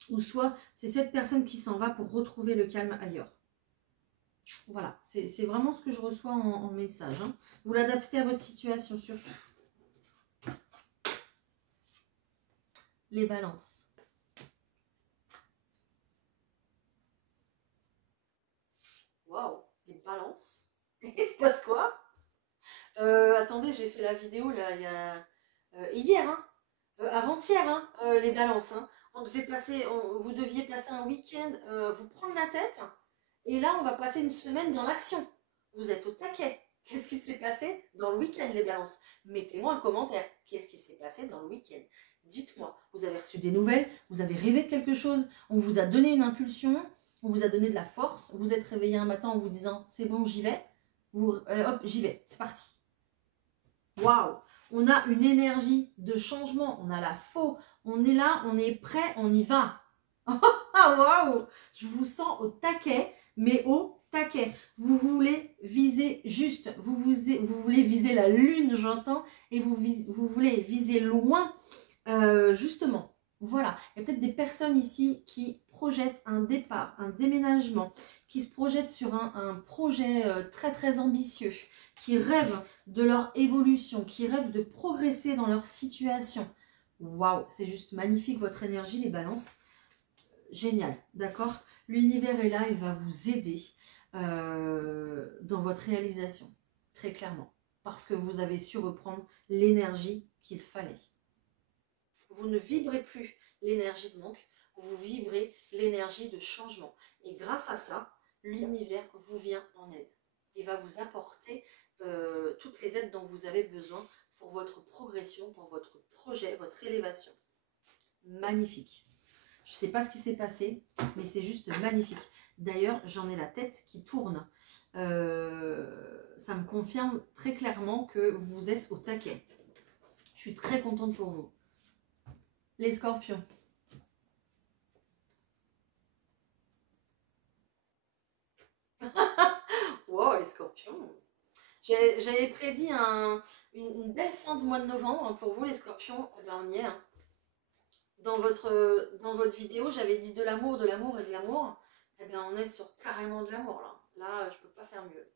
Ou soit c'est cette personne qui s'en va pour retrouver le calme ailleurs. Voilà, c'est vraiment ce que je reçois en message. Hein. Vous l'adaptez à votre situation surtout. Les balances. Waouh, les balances. Il se passe quoi? Attendez, j'ai fait la vidéo là, il y a hier, hein, avant-hier, hein, les balances. Hein. Vous deviez placer un week-end, vous prendre la tête, et là on va passer une semaine dans l'action. Vous êtes au taquet. Qu'est-ce qui s'est passé dans le week-end, les balances? Mettez-moi un commentaire. Qu'est-ce qui s'est passé dans le week-end? Dites-moi, vous avez reçu des nouvelles, vous avez rêvé de quelque chose, on vous a donné une impulsion, on vous a donné de la force, vous êtes réveillé un matin en vous disant c'est bon, j'y vais, hop, j'y vais, c'est parti. Waouh, on a une énergie de changement, on a la faux, on est là, on est prêt, on y va. Ah waouh, je vous sens au taquet, mais au taquet, vous voulez viser juste, vous voulez viser la lune, j'entends, et vous voulez viser loin, justement. Voilà, il y a peut-être des personnes ici qui projettent un départ, un déménagement, qui se projettent sur un projet très très ambitieux, qui rêvent de leur évolution, qui rêvent de progresser dans leur situation. Waouh, c'est juste magnifique votre énergie les balances. Génial, d'accord? L'univers est là, il va vous aider dans votre réalisation, très clairement, parce que vous avez su reprendre l'énergie qu'il fallait. Vous ne vibrez plus l'énergie de manque, vous vibrez l'énergie de changement. Et grâce à ça, l'univers vous vient en aide. Il va vous apporter toutes les aides dont vous avez besoin pour votre progression, pour votre projet, votre élévation. Magnifique. Je ne sais pas ce qui s'est passé, mais c'est juste magnifique. D'ailleurs, j'en ai la tête qui tourne. Ça me confirme très clairement que vous êtes au taquet. Je suis très contente pour vous. Les scorpions. Wow, les scorpions. J'avais prédit une belle fin de mois de novembre pour vous, les scorpions. Eh bien, on y est. Hein. Dans votre vidéo, j'avais dit de l'amour et de l'amour. Eh bien, on est sur carrément de l'amour, là. Là, je peux pas faire mieux.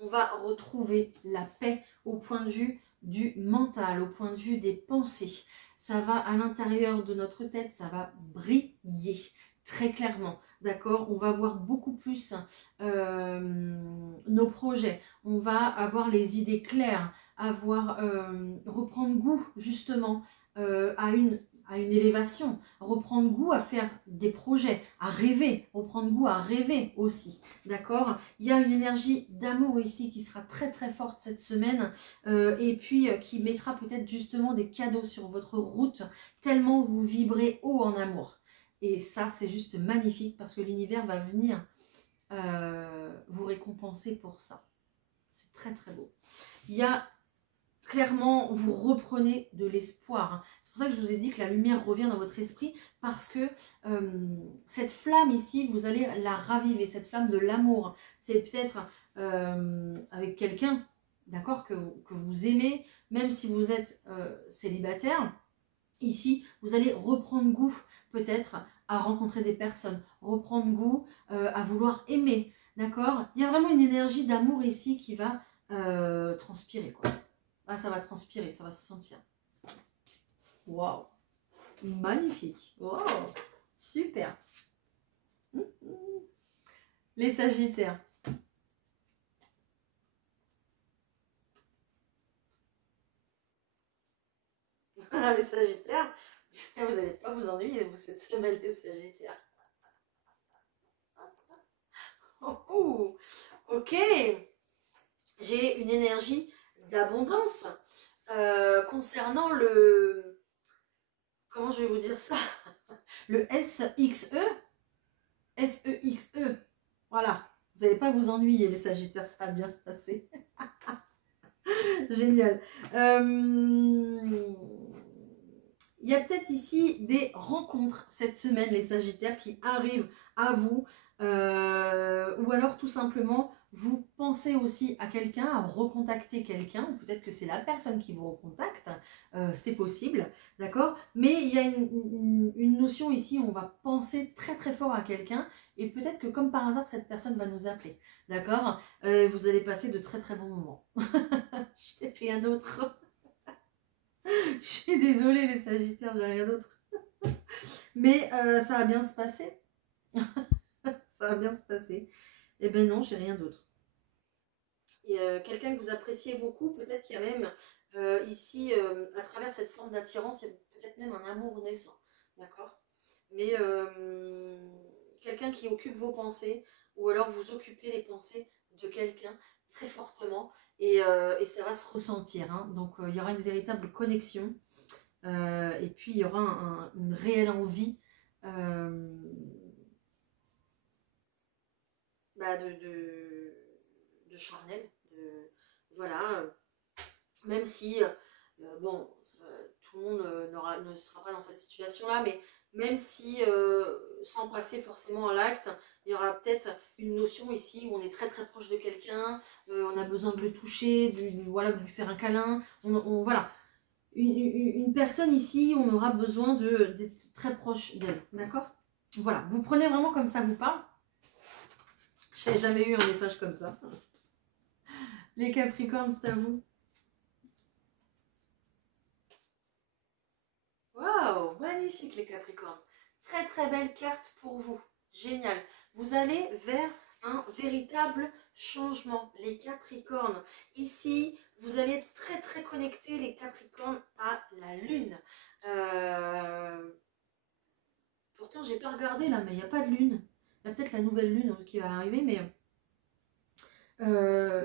On va retrouver la paix au point de vue du mental, au point de vue des pensées. Ça va à l'intérieur de notre tête, ça va briller très clairement, d'accord? On va voir beaucoup plus nos projets, on va avoir les idées claires, reprendre goût justement à une élévation, reprendre goût à faire des projets, à rêver, reprendre goût à rêver aussi, d'accord? Il y a une énergie d'amour ici qui sera très très forte cette semaine et puis qui mettra peut-être justement des cadeaux sur votre route tellement vous vibrez haut en amour. Et ça, c'est juste magnifique parce que l'univers va venir vous récompenser pour ça. C'est très très beau. Il y a clairement, vous reprenez de l'espoir. Hein. C'est pour ça que je vous ai dit que la lumière revient dans votre esprit parce que cette flamme ici, vous allez la raviver, cette flamme de l'amour. C'est peut-être avec quelqu'un, d'accord, que vous aimez, même si vous êtes célibataire. Ici, vous allez reprendre goût peut-être à rencontrer des personnes, reprendre goût à vouloir aimer, d'accord? Il y a vraiment une énergie d'amour ici qui va transpirer, quoi. Ah, ça va transpirer, ça va se sentir. Waouh! Magnifique! Waouh! Super! Les Sagittaires. Les Sagittaires, vous n'allez pas vous ennuyer vous cette semaine, les Sagittaires. Oh, ok! J'ai une énergie d'abondance concernant le... Comment je vais vous dire ça? Le SXE. SEXE. Voilà. Vous n'allez pas vous ennuyer, les Sagittaires, ça va bien se passer. Génial. Il y a peut-être ici des rencontres cette semaine, les Sagittaires, qui arrivent à vous. Ou alors tout simplement, vous pensez aussi à quelqu'un, à recontacter quelqu'un. Peut-être que c'est la personne qui vous recontacte. C'est possible, d'accord? Mais il y a une notion ici où on va penser très très fort à quelqu'un. Et peut-être que comme par hasard, cette personne va nous appeler. D'accord? Vous allez passer de très très bons moments. Je n'ai rien d'autre. Je suis désolée les Sagittaires, j'ai rien d'autre. Mais ça va bien se passer. Ça va bien se passer. Eh ben non, j'ai rien d'autre. Et quelqu'un que vous appréciez beaucoup, peut-être qu'il y a même ici, à travers cette forme d'attirance, il y a peut-être même un amour naissant. D'accord? Mais quelqu'un qui occupe vos pensées, ou alors vous occupez les pensées de quelqu'un très fortement, et ça va se ressentir. Hein. Donc il y aura une véritable connexion. Et puis il y aura une réelle envie de charnel. Voilà. Même si bon, tout le monde ne sera pas dans cette situation-là, mais même si, sans passer forcément à l'acte, il y aura peut-être une notion ici où on est très très proche de quelqu'un, on a besoin de le toucher, voilà, de lui faire un câlin, voilà. Une personne ici, on aura besoin d'être très proche d'elle, d'accord? Voilà, vous prenez vraiment comme ça vous parle. Je n'ai jamais eu un message comme ça. Les Capricornes, c'est à vous. Waouh, magnifique les Capricornes. Très très belle carte pour vous. Génial. Vous allez vers un véritable changement, les Capricornes. Ici, vous allez être très très connectés, les Capricornes, à la Lune. Pourtant, j'ai pas regardé là, mais il n'y a pas de Lune. Il y a peut-être la nouvelle Lune qui va arriver, mais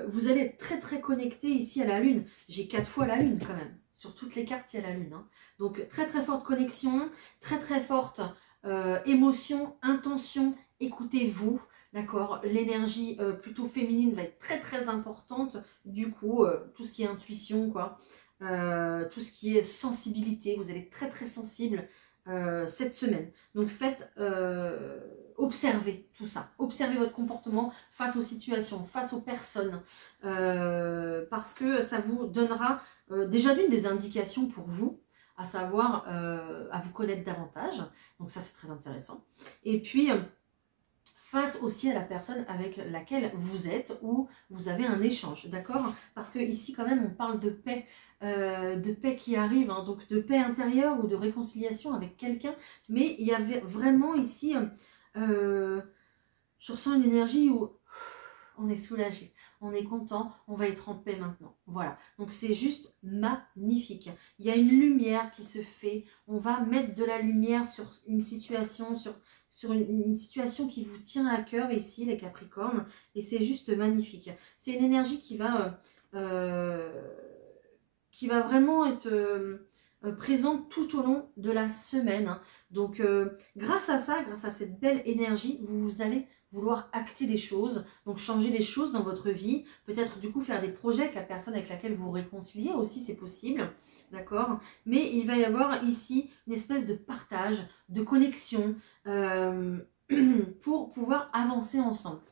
vous allez être très très connecté ici à la Lune. J'ai 4 fois la Lune quand même. Sur toutes les cartes, il y a la Lune. Hein. Donc très très forte connexion, très très forte émotion, intention. Écoutez-vous, d'accord? L'énergie plutôt féminine va être très très importante. Du coup, tout ce qui est intuition, quoi. Tout ce qui est sensibilité, vous allez être très très sensible cette semaine. Donc faites... observez tout ça, observez votre comportement face aux situations, face aux personnes, parce que ça vous donnera déjà d'une des indications pour vous, à savoir à vous connaître davantage, donc ça c'est très intéressant, et puis face aussi à la personne avec laquelle vous êtes ou vous avez un échange, d'accord? Parce que ici quand même on parle de paix qui arrive, hein, donc de paix intérieure ou de réconciliation avec quelqu'un, mais il y avait vraiment ici, je ressens une énergie où on est soulagé, on est content, on va être en paix maintenant. Voilà, donc c'est juste magnifique. Il y a une lumière qui se fait, on va mettre de la lumière sur une situation, sur une situation qui vous tient à cœur ici, les Capricornes, et c'est juste magnifique. C'est une énergie qui va vraiment être présente tout au long de la semaine. Hein. Donc grâce à ça, grâce à cette belle énergie, vous allez vouloir acter des choses, donc changer des choses dans votre vie, peut-être du coup faire des projets avec la personne avec laquelle vous vous réconciliez aussi, c'est possible, d'accord? Mais il va y avoir ici une espèce de partage, de connexion pour pouvoir avancer ensemble.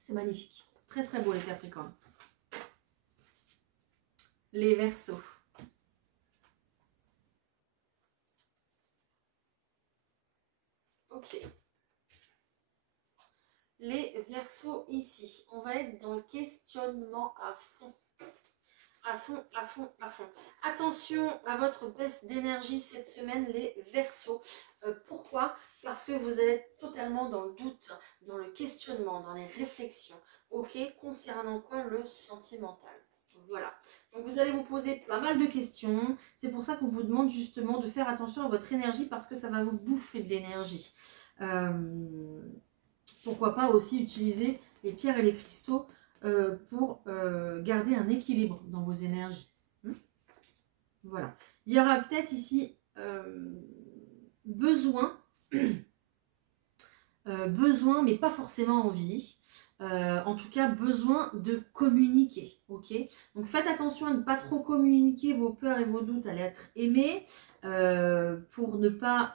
C'est magnifique, très très beau les Capricornes. Les Verseaux. Ok. Les Verseaux ici, on va être dans le questionnement à fond. À fond, à fond, à fond. Attention à votre baisse d'énergie cette semaine, les Verseaux. Pourquoi? Parce que vous allez être totalement dans le doute, dans le questionnement, dans les réflexions. Ok, concernant quoi? Le sentimental. Voilà. Donc vous allez vous poser pas mal de questions. C'est pour ça qu'on vous demande justement de faire attention à votre énergie parce que ça va vous bouffer de l'énergie. Pourquoi pas aussi utiliser les pierres et les cristaux pour garder un équilibre dans vos énergies. Voilà. Il y aura peut-être ici besoin, mais pas forcément envie. En tout cas, besoin de communiquer. Ok. Donc faites attention à ne pas trop communiquer vos peurs et vos doutes à l'être aimé pour ne pas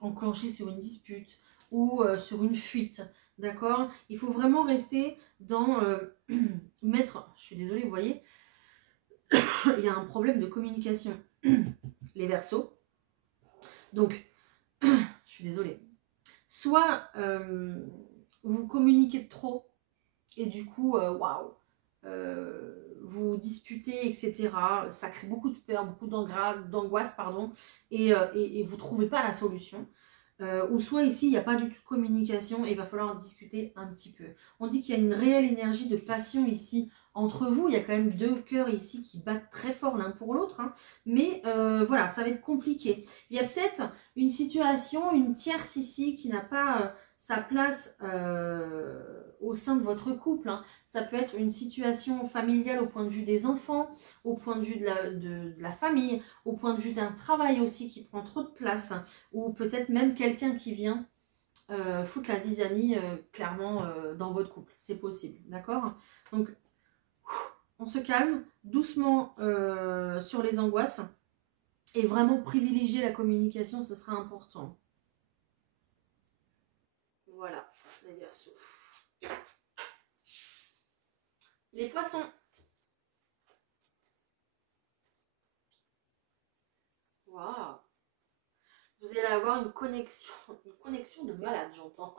enclencher sur une dispute ou sur une fuite. D'accord? Il faut vraiment rester dans mettre. Je suis désolée, vous voyez, il y a un problème de communication. Les Verseaux. Donc, je suis désolée. Soit vous communiquez trop et du coup, waouh, vous disputez, etc. Ça crée beaucoup de peur, beaucoup d'angoisse, pardon, et vous ne trouvez pas la solution. Ou soit ici, il n'y a pas du tout de communication et il va falloir en discuter un petit peu. On dit qu'il y a une réelle énergie de passion ici entre vous. Il y a quand même deux cœurs ici qui battent très fort l'un pour l'autre. Hein. Mais voilà, ça va être compliqué. Il y a peut-être une situation, une tierce ici qui n'a pas sa place au sein de votre couple. Hein. Ça peut être une situation familiale au point de vue des enfants, au point de vue de la famille, au point de vue d'un travail aussi qui prend trop de place, ou peut-être même quelqu'un qui vient foutre la zizanie clairement dans votre couple. C'est possible, d'accord? Donc, on se calme doucement sur les angoisses et vraiment privilégier la communication, ce sera important. Voilà, les Verseaux. Les Poissons. Waouh. Vous allez avoir une connexion de malade, j'entends.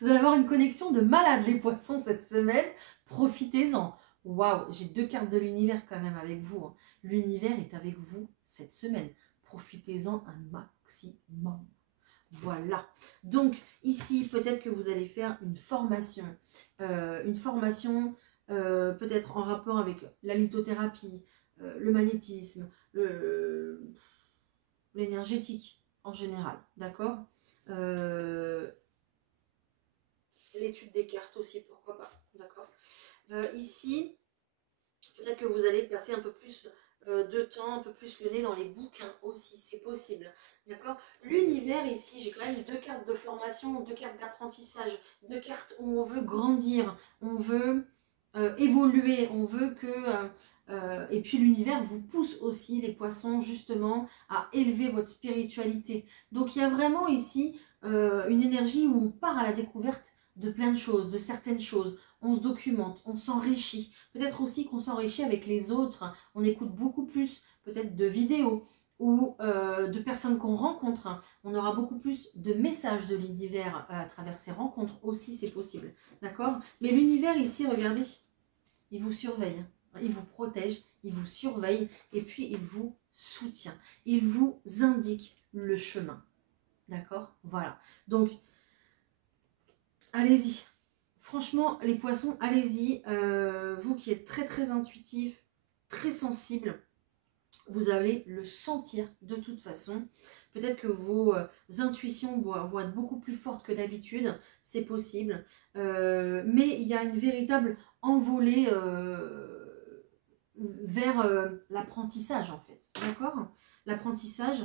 Vous allez avoir une connexion de malade, les Poissons, cette semaine. Profitez-en. Waouh, j'ai 2 cartes de l'univers quand même avec vous. Hein. L'univers est avec vous cette semaine. Profitez-en un maximum. Voilà. Donc, ici, peut-être que vous allez faire une formation. Peut-être en rapport avec la lithothérapie, le magnétisme, l'énergétique en général. D'accord, l'étude des cartes aussi, pourquoi pas. D'accord. Ici, peut-être que vous allez passer un peu plus de temps, un peu plus le nez dans les bouquins aussi, c'est possible. D'accord. L'univers ici, j'ai quand même 2 cartes de formation, 2 cartes d'apprentissage, 2 cartes où on veut grandir, on veut évoluer, on veut que... et puis l'univers vous pousse aussi, les Poissons, justement, à élever votre spiritualité. Donc il y a vraiment ici une énergie où on part à la découverte de plein de choses, de certaines choses. On se documente, on s'enrichit. Peut-être aussi qu'on s'enrichit avec les autres. On écoute beaucoup plus peut-être de vidéos ou de personnes qu'on rencontre. On aura beaucoup plus de messages de l'univers à travers ces rencontres aussi, c'est possible. D'accord. Mais l'univers ici, regardez, il vous surveille, il vous protège, il vous surveille et puis il vous soutient. Il vous indique le chemin. D'accord. Voilà. Donc, allez-y. Franchement, les Poissons, allez-y. Vous qui êtes très très intuitif, très sensible, vous allez le sentir de toute façon. Peut-être que vos intuitions vont être beaucoup plus fortes que d'habitude, c'est possible. Mais il y a une véritable envolée vers l'apprentissage en fait. D'accord. L'apprentissage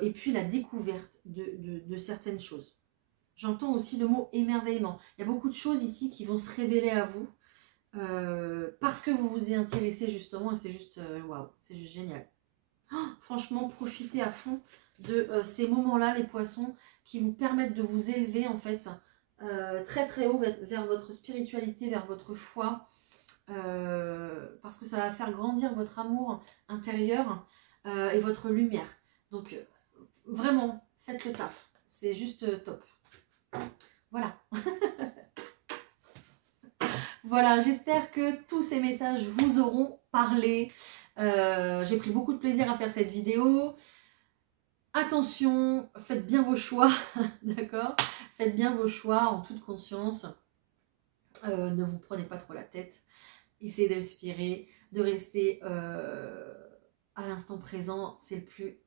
et puis la découverte de certaines choses. J'entends aussi le mot émerveillement. Il y a beaucoup de choses ici qui vont se révéler à vous parce que vous vous y intéressez justement et c'est juste waouh, c'est juste génial. Oh, franchement, profitez à fond de ces moments-là, les Poissons, qui vous permettent de vous élever en fait très très haut vers votre spiritualité, vers votre foi, parce que ça va faire grandir votre amour intérieur et votre lumière. Donc vraiment, faites le taf. C'est juste top. Voilà. Voilà, j'espère que tous ces messages vous auront parlé. J'ai pris beaucoup de plaisir à faire cette vidéo. Attention, faites bien vos choix, d'accord? Faites bien vos choix en toute conscience. Ne vous prenez pas trop la tête. Essayez de respirer, de rester à l'instant présent, c'est le plus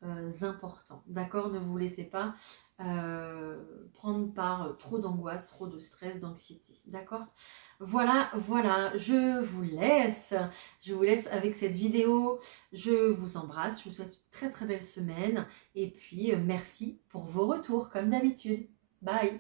important. D'accord? Ne vous laissez pas prendre par trop d'angoisse, trop de stress, d'anxiété. D'accord? Voilà, voilà, je vous laisse avec cette vidéo. Je vous embrasse, je vous souhaite une très très belle semaine. Et puis, merci pour vos retours, comme d'habitude. Bye!